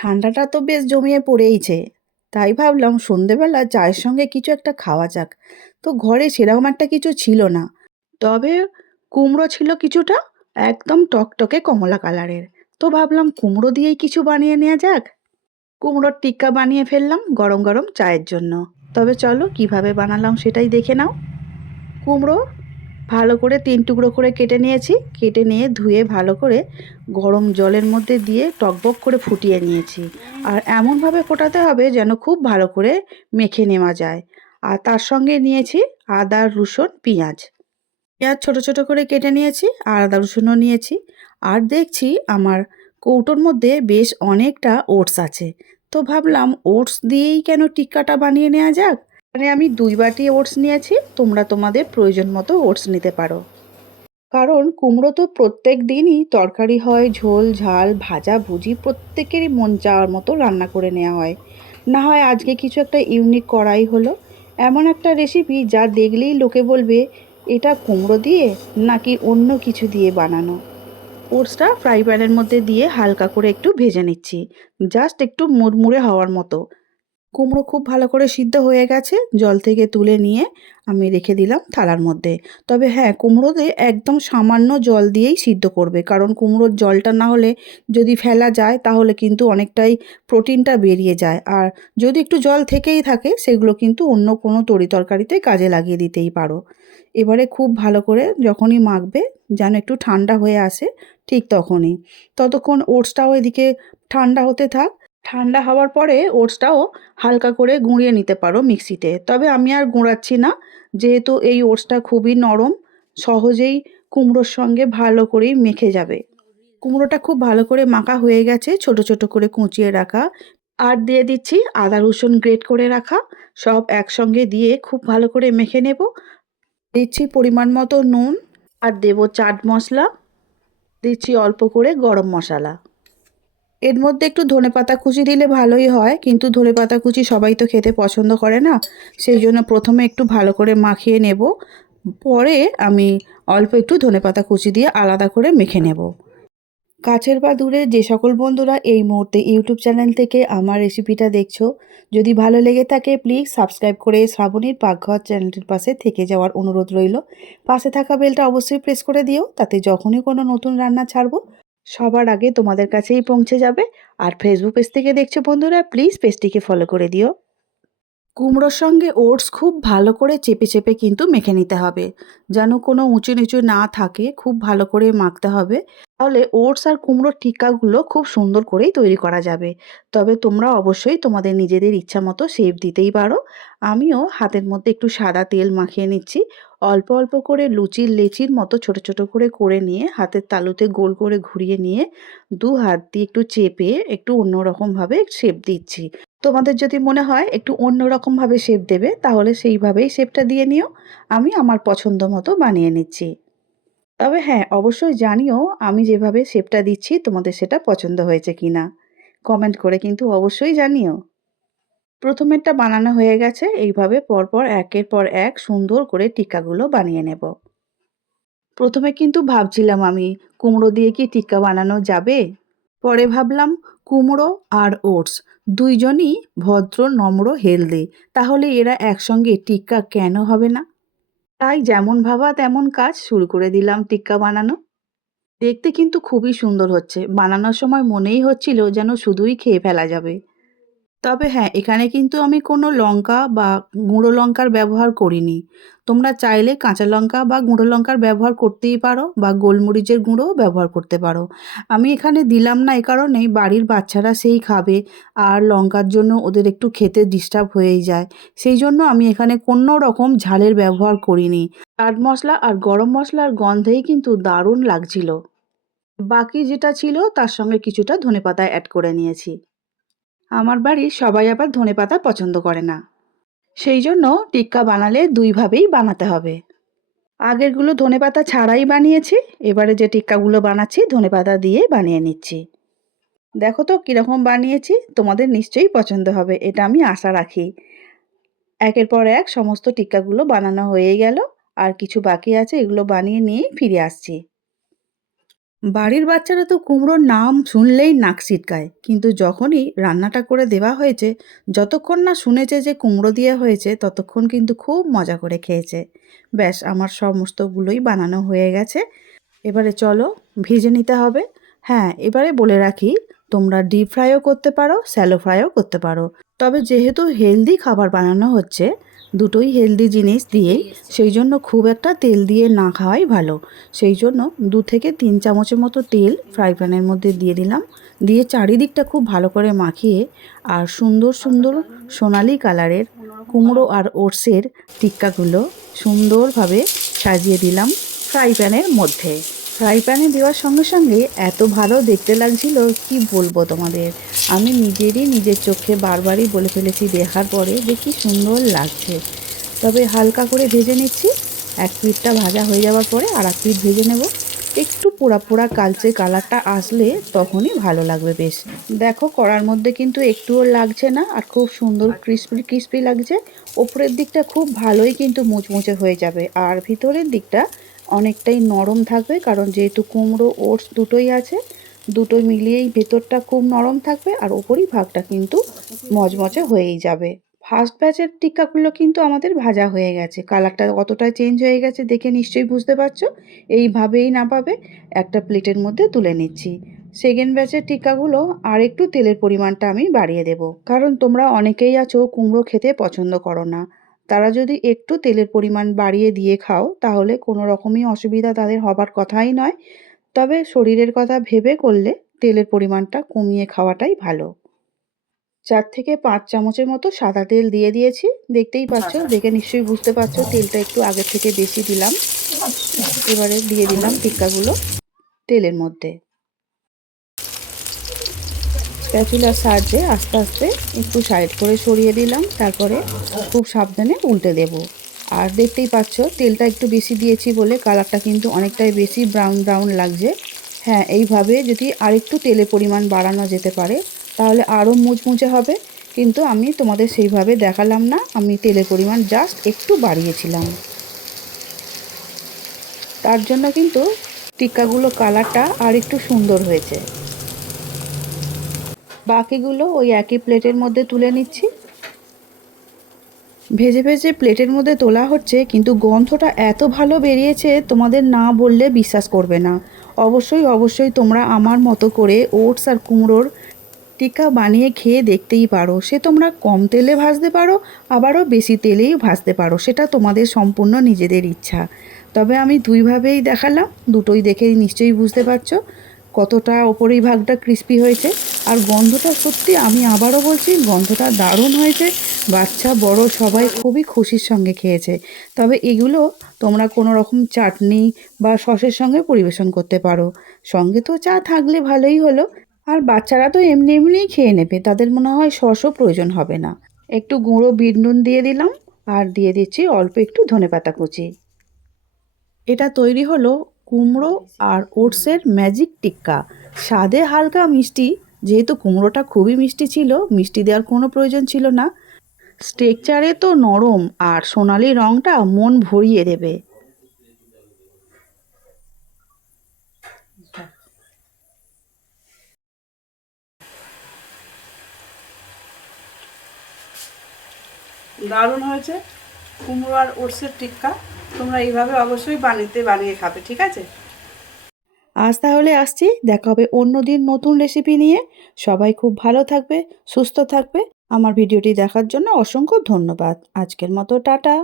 ঠান্ডাটা তো বেশ জমিয়ে পড়েইছে। তাই ভাবলাম সন্ধেবেলা চায়ের সঙ্গে কিছু একটা খাওয়া যাক। তো ঘরে সেরকম একটা কিছু ছিল না। তবে কুমড়ো ছিল কিছুটা, একদম টকটকে কমলা কালারের। তো ভাবলাম কুমড়ো দিয়েই কিছু বানিয়ে নেওয়া যাক। কুমড়োর টিক্কা বানিয়ে ফেললাম গরম গরম চায়ের জন্য। তবে চলো কীভাবে বানালাম সেটাই দেখে নাও। কুমড়ো ভালো করে তিন টুকরো করে কেটে নিয়েছি। কেটে নিয়ে ধুয়ে ভালো করে গরম জলের মধ্যে দিয়ে টকবক করে ফুটিয়ে নিয়েছি। আর এমনভাবে ফোটাতে হবে যেন খুব ভালো করে মেখে নেওয়া যায়। আর তার সঙ্গে নিয়েছি আদা, রসুন, পেঁয়াজ। পেঁয়াজ ছোট ছোট করে কেটে নিয়েছি আর আদা, রসুনও নিয়েছি। আর দেখছি আমার কৌটোর মধ্যে বেশ অনেকটা ওটস আছে। তো ভাবলাম ওটস দিয়েই কেন টিক্কাটা বানিয়ে নেওয়া যাক? এখানে আমি দুই বাটি ওটস নিয়েছি, তোমরা তোমাদের প্রয়োজন মতো ওটস নিতে পারো। কারণ কুমড়ো তো প্রত্যেক দিনই তরকারি হয়, ঝোল, ঝাল, ভাজা, ভুজি প্রত্যেকেরই মন চাওয়ার মতো রান্না করে নেওয়া হয়। না হয় আজকে কিছু একটা ইউনিক করাই হলো। এমন একটা রেসিপি যা দেখলেই লোকে বলবে, এটা কুমড়ো দিয়ে নাকি অন্য কিছু দিয়ে বানানো? ওটসটা ফ্রাই প্যানের মধ্যে দিয়ে হালকা করে একটু ভেজে নিচ্ছি। জাস্ট একটু মুড়মুড়ে হওয়ার মতো। কুমড়ো খুব ভালো করে সিদ্ধ হয়ে গেছে, জল থেকে তুলে নিয়ে আমি রেখে দিলাম থালার মধ্যে। তবে হ্যাঁ কুমড়োতে একদম সামান্য জল দিয়েই সিদ্ধ করবে, কারণ কুমড়োর জলটা না হলে যদি ফেলা যায় তাহলে কিন্তু অনেকটাই প্রোটিনটা বেরিয়ে যায়। আর যদি একটু জল থেকেই থাকে, সেগুলো কিন্তু অন্য কোনো তরি তরকারিতে কাজে লাগিয়ে দিতেই পারো। এবারে খুব ভালো করে যখনই মাখবে, যেন একটু ঠান্ডা হয়ে আসে, ঠিক তখনই। ততক্ষণ ওটসটাও এদিকে ঠান্ডা হতে থাক ঠান্ডা হওয়ার পরে ওটসটাও হালকা করে গুঁড়িয়ে নিতে পারো মিক্সিতে। তবে আমি আর গুঁড়াচ্ছি না, যেহেতু এই ওটসটা খুবই নরম, সহজেই কুমড়োর সঙ্গে ভালো করেই মেখে যাবে। কুমড়োটা খুব ভালো করে মাখা হয়ে গেছে, ছোট ছোট করে কুচিয়ে রাখা। আর দিয়ে দিচ্ছি আদা, রসুন গ্রেট করে রাখা, সব একসঙ্গে দিয়ে খুব ভালো করে মেখে নেব। দিচ্ছি পরিমাণ মতো নুন আর দেব চাট মশলা। দিচ্ছি অল্প করে গরম মশলা। এর মধ্যে একটু ধনেপাতা কুচি দিলে ভালোই হয়, কিন্তু ধনেপাতা কুচি সবাই তো খেতে পছন্দ করে না, সেই জন্য প্রথমে একটু ভালো করে মাখিয়ে নেব। পরে আমি অল্প একটু ধনেপাতা কুচি দিয়ে আলাদা করে মেখে নেব। কাছের বা দূরে যে সকল বন্ধুরা এই মুহূর্তে ইউটিউব চ্যানেল থেকে আমার রেসিপিটা দেখছ, যদি ভালো লেগে থাকে প্লিজ সাবস্ক্রাইব করে শ্রাবণীর পাকঘর চ্যানেলটির পাশে থেকে যাওয়ার অনুরোধ রইল। পাশে থাকা বেলটা অবশ্যই প্রেস করে দিও, তাতে যখনই কোনো নতুন রান্না ছাড়বো সবার আগে তোমাদের কাছেই পৌঁছে যাবে। আর ফেসবুক পেজ থেকে দেখছ বন্ধুরা প্লিজ পেজটিকে ফলো করে দিও। কুমড়োর সঙ্গে ওটস খুব ভালো করে চেপে চেপে কিন্তু মেখে নিতে হবে। যেন কোনো উঁচু নিচু না থাকে, খুব ভালো করে মাখতে হবে। তাহলে ওটস আর কুমড়োর টিক্কাগুলো খুব সুন্দর করেই তৈরি করা যাবে। তবে তোমরা অবশ্যই তোমাদের নিজেদের ইচ্ছা মতো শেপ দিতেই পারো। আমিও হাতের মধ্যে একটু সাদা তেল মাখিয়ে নিচ্ছি। অল্প অল্প করে লুচির লেচির মতো ছোট ছোট করে করে নিয়ে হাতের তালুতে গোল করে ঘুরিয়ে নিয়ে দু হাত দিয়ে একটু চেপে একটু অন্যরকমভাবে শেপ দিচ্ছি। তোমাদের যদি মনে হয় একটু অন্য রকমভাবে শেপ দেবে, তাহলে সেইভাবেই শেপটা দিয়ে নিও। আমি আমার পছন্দ মতো বানিয়ে নিচ্ছি। তবে হ্যাঁ অবশ্যই জানিও আমি যেভাবে শেপটা দিচ্ছি, তোমাদের সেটা পছন্দ হয়েছে কি না কমেন্ট করে কিন্তু অবশ্যই জানিও। প্রথমেরটা বানানো হয়ে গেছে, এইভাবে পরপর একের পর এক সুন্দর করে টিক্কাগুলো বানিয়ে নেব। প্রথমে কিন্তু ভাবছিলাম আমি, কুমড়ো দিয়ে কি টিক্কা বানানো যাবে? পরে ভাবলাম কুমড়ো আর ওটস, দুইজনই ভদ্র, নম্র, হেলদি, তাহলে এরা একসঙ্গে টিক্কা কেন হবে না? তাই যেমন ভাবা তেমন কাজ শুরু করে দিলাম টিক্কা বানানো। দেখতে কিন্তু খুবই সুন্দর হচ্ছে, বানানোর সময় মনেই হচ্ছিল যেন শুধুই খেয়ে ফেলা যাবে। তবে হ্যাঁ এখানে কিন্তু আমি কোনো লঙ্কা বা গুঁড়ো লঙ্কার ব্যবহার করিনি। তোমরা চাইলে কাঁচা লঙ্কা বা গুঁড়ো লঙ্কার ব্যবহার করতেই পারো বা গোলমরিচের গুঁড়োও ব্যবহার করতে পারো। আমি এখানে দিলাম না এ কারণেই বাড়ির বাচ্চারা সেই খাবে আর লঙ্কার জন্য ওদের একটু খেতে ডিস্টার্ব হয়েই যায়। সেই জন্য আমি এখানে কোনো রকম ঝালের ব্যবহার করিনি। চাট মশলা আর গরম মশলার গন্ধেই কিন্তু দারুণ লাগছিল। বাকি যেটা ছিল তার সঙ্গে কিছুটা ধনেপাতা অ্যাড করে নিয়েছি। আমার বাড়ির সবাই আবার ধনেপাতা পছন্দ করে না। সেই জন্য টিক্কা বানালে দুইভাবেই বানাতে হবে। আগেরগুলো ধনেপাতা ছাড়াই বানিয়েছি, এবারে যে টিক্কাগুলো বানাচ্ছি ধনেপাতা দিয়ে বানিয়ে নিচ্ছি। দেখো তো কীরকম বানিয়েছি, তোমাদের নিশ্চয়ই পছন্দ হবে, এটা আমি আশা রাখি। একের পর এক সমস্ত টিক্কাগুলো বানানো হয়ে গেল, আর কিছু বাকি আছে, এগুলো বানিয়ে নিয়েই ফিরে আসছি। বাড়ির বাচ্চারা তো কুমড়োর নাম শুনলেই নাক ছিটকায়, কিন্তু যখনই রান্নাটা করে দেওয়া হয়েছে, যতক্ষণ না শুনেছে যে কুমড়ো দিয়ে হয়েছে, ততক্ষণ কিন্তু খুব মজা করে খেয়েছে। ব্যাস, আমার সমস্তগুলোই বানানো হয়ে গেছে। এবারে চলো, ভেজে নিতে হবে। হ্যাঁ এবারে বলে রাখি, তোমরা ডিপ ফ্রাইও করতে পারো, স্যালো ফ্রাইও করতে পারো। তবে যেহেতু হেলদি খাবার বানানো হচ্ছে দুটোই হেলদি জিনিস দিয়েই সেই জন্য খুব একটা তেল দিয়ে না খাওয়াই ভালো। সেই জন্য দু থেকে তিন চামচের মতো তেল ফ্রাই প্যানের মধ্যে দিয়ে দিলাম। দিয়ে চারিদিকটা খুব ভালো করে মাখিয়ে আর সুন্দর সুন্দর সোনালি কালারের কুমড়ো আর ওটসের টিক্কাগুলো সুন্দরভাবে সাজিয়ে দিলাম ফ্রাই প্যানের মধ্যে। ফ্রাই প্যানে দেওয়ার সঙ্গে সঙ্গে এত ভালো দেখতে লাগছিল, কি বলব তোমাদের? আমি নিজেরই নিজের চোখে বারবারই বলে ফেলেছি দেখার পরে যে কি সুন্দর লাগছে। তবে হালকা করে ভেজে নিচ্ছি। এক পিঠটা ভাজা হয়ে যাওয়ার পরে আর এক পিঠ ভেজে নেব। একটু পোড়া পোড়া কালচে কালারটা আসলে তখনই ভালো লাগবে বেশ। দেখো, কড়ার মধ্যে কিন্তু একটুও লাগছে না আর খুব সুন্দর ক্রিস্পি ক্রিস্পি লাগছে। ওপরের দিকটা খুব ভালোই কিন্তু মুচমুচে হয়ে যাবে। আর ভিতরের দিকটা অনেকটাই নরম থাকবে, কারণ যেহেতু কুমড়ো, ওটস দুটোই আছে দুটো মিলিয়েই ভেতরটা খুব নরম থাকবে আর ওপরই ভাগটা কিন্তু মচমচে হয়েই যাবে। ফার্স্ট ব্যাচের টিক্কাগুলো কিন্তু আমাদের ভাজা হয়ে গেছে। কালারটা কতটা চেঞ্জ হয়ে গেছে দেখে নিশ্চয়ই বুঝতে পারছ। এইভাবেই না পাবে, একটা প্লেটের মধ্যে তুলে নিচ্ছি। সেকেন্ড ব্যাচের টিক্কাগুলো আর একটু তেলের পরিমাণটা আমি বাড়িয়ে দেব। কারণ তোমরা অনেকেই আছো কুমড়ো খেতে পছন্দ করো না। তারা যদি একটু তেলের পরিমাণ বাড়িয়ে দিয়ে খাও তাহলে কোনো রকমই অসুবিধা তাদের হবার কথাই নয়। তবে শরীরের কথা ভেবে করলে তেলের পরিমাণটা কমিয়ে খাওয়াটাই ভালো। চার থেকে পাঁচ চামচের মতো সাদা তেল দিয়ে দিয়েছি। দেখতেই পাচ্ছ দেখে নিশ্চয়ই বুঝতে পারছ তেলটা একটু আগের থেকে বেশি দিলাম। এবারে দিয়ে দিলাম টিক্কাগুলো তেলের মধ্যে। স্প্যাচুলার সাহায্যে আস্তে আস্তে একটু সাইড করে সরিয়ে দিলাম, তারপরে খুব সাবধানে উল্টে দেব। আর দেখতেই পাচ্ছ, তেলটা একটু বেশি দিয়েছি বলে কালারটা কিন্তু অনেকটাই বেশি ব্রাউন ব্রাউন লাগছে। হ্যাঁ এইভাবে যদি আরেকটু তেলের পরিমাণ বাড়ানো যেতে পারে, তাহলে আরও মুচমুচে হবে। কিন্তু আমি তোমাদের সেইভাবে দেখালাম না, আমি তেলের পরিমাণ জাস্ট একটু বাড়িয়েছিলাম। তার জন্য কিন্তু টিক্কাগুলো কালারটা আর একটু সুন্দর হয়েছে। বাকিগুলো ওই একই প্লেটের মধ্যে তুলে নিচ্ছি। ভেজে ভেজে প্লেটের মধ্যে তোলা হচ্ছে, কিন্তু গন্ধটা এত ভালো বেরিয়েছে, তোমাদের না বললে বিশ্বাস করবে না। অবশ্যই অবশ্যই তোমরা আমার মতো করে ওটস আর কুমড়োর টিকা বানিয়ে খেয়ে দেখতেই পারো। সে তোমরা কম তেলে ভাজতে পারো, আবারও বেশি তেলেই ভাজতে পারো। সেটা তোমাদের সম্পূর্ণ নিজেদের ইচ্ছা। তবে আমি দুইভাবেই দেখালাম, দুটোই দেখে নিশ্চয়ই বুঝতে পারছ। কতটা ওপরেই ভাগটা ক্রিস্পি হয়েছে। আর গন্ধটা সত্যি আমি আবারও বলছি, গন্ধটা দারুণ হয়েছে। বাচ্চা, বড় সবাই খুবই খুশির সঙ্গে খেয়েছে। তবে এগুলো তোমরা কোনো রকম চাটনি বা সসের সঙ্গে পরিবেশন করতে পারো। সঙ্গে তো চা থাকলে ভালোই হলো। আর বাচ্চারা তো এমনি এমনিই খেয়ে নেবে, তাদের মনে হয় সসও প্রয়োজন হবে না। একটু গুঁড়ো বিট নুন দিয়ে দিলাম, আর দিয়ে দিচ্ছি অল্প একটু ধনেপাতা কুচি। এটা তৈরি হলো কুমড়ো আর ওটসের ম্যাজিক টিক্কা। স্বাদে হালকা মিষ্টি, যেহেতু কুমড়োটা খুবই মিষ্টি ছিল, মিষ্টি দেওয়ার কোনো প্রয়োজন ছিল না। স্ট্রেকচারে তো নরম আর সোনালি রঙটা মন ভরিয়ে দেবে। দারুণ হয়েছে। কুমড়ো আর ওটসের টিক্কা তোমরা এইভাবে অবশ্যই বানিয়ে বানিয়ে খাবে, ঠিক আছে? আজ তাহলে আসছি, দেখা হবে অন্য দিন নতুন রেসিপি নিয়ে। সবাই খুব ভালো থাকবে, সুস্থ থাকবে। আমার ভিডিওটি দেখার জন্য অসংখ্য ধন্যবাদ। আজকের মতো টাটা।